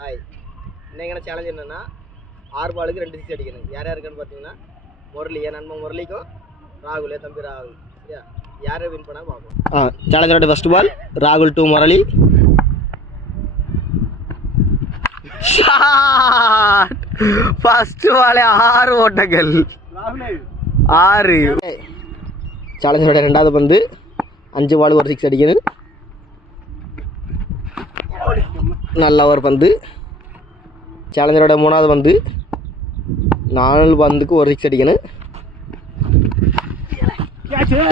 Hi, இன்னைக்கான challenge என்னன்னா 6 பாலுக்கு 2 சிக்ஸ் அடிக்கணும். யார் யாருக்குன்னு பார்த்தீங்கன்னா முரளி, என் நண்பன் முரளிக்கும் ராகுல், என் தம்பி ராகுல். சரியா, யாரை வின் பண்ணால் பார்ப்போம். சேலஞ்சரோட ஃபர்ஸ்ட் பால் ராகுல் டு முரளி. ஃபர்ஸ்ட் பாலே 6 ஓட்டங்கள், 6. சேலஞ்சரோட ரெண்டாவது பந்து 5 பால் ஒரு சிக்ஸ் அடிக்கணும். நல்ல ஒரு பந்து. சேலஞ்சரோட மூணாவது பந்து 4 பந்துக்கு ஒரு சிக்ஸ் அடிக்கணும்.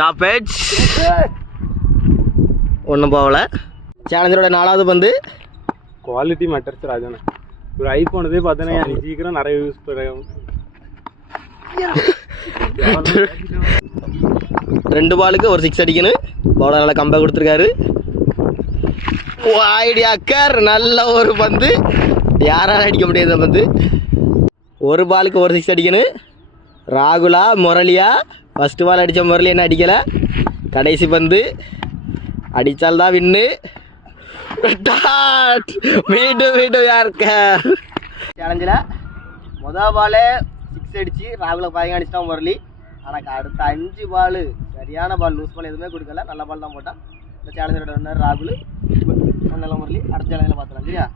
டாப் எட்ஜ், ஒன்றும் போகல. சேலஞ்சரோட 4வது பந்து குவாலிட்டி மேட்டர்ஸ் ராஜாண்ணா. ஒரு ஐஃபோன் இதே பார்த்தோன்னா சீக்கிரம் நிறைய யூஸ் பண்ணுறேன். 2 பாலுக்கு ஒரு சிக்ஸ் அடிக்கணும். பவுலர் நல்லா கம்பேக் கொடுத்துருக்காரு. ஐடியாக்கர், நல்ல ஒரு பந்து. யாரால அடிக்க முடியாது பந்து. 1 பாலுக்கு ஒரு சிக்ஸ் அடிக்கணும். ராகுலா முரளியா? ஃபர்ஸ்ட் பால் அடித்த முரளி என்ன அடிக்கலை. கடைசி பந்து அடித்தால்தான் வின்னு. வீடு யாருக்கர் சேலஞ்சில் மொதல் பாலே சிக்ஸ் அடித்து ராகுலை பாயங்க அடிச்சிட்டான் முரளி. ஆனால் அடுத்த 5 பால் சரியான பால், லூஸ் பால் எதுவுமே கொடுக்கல, நல்ல பால் தான் போட்டான். இந்த சேலஞ்சரோட வின்னர் ராகுல், நல்ல முரளி. அடுத்த சேலஞ்சில் பார்த்துலாம். சரியா?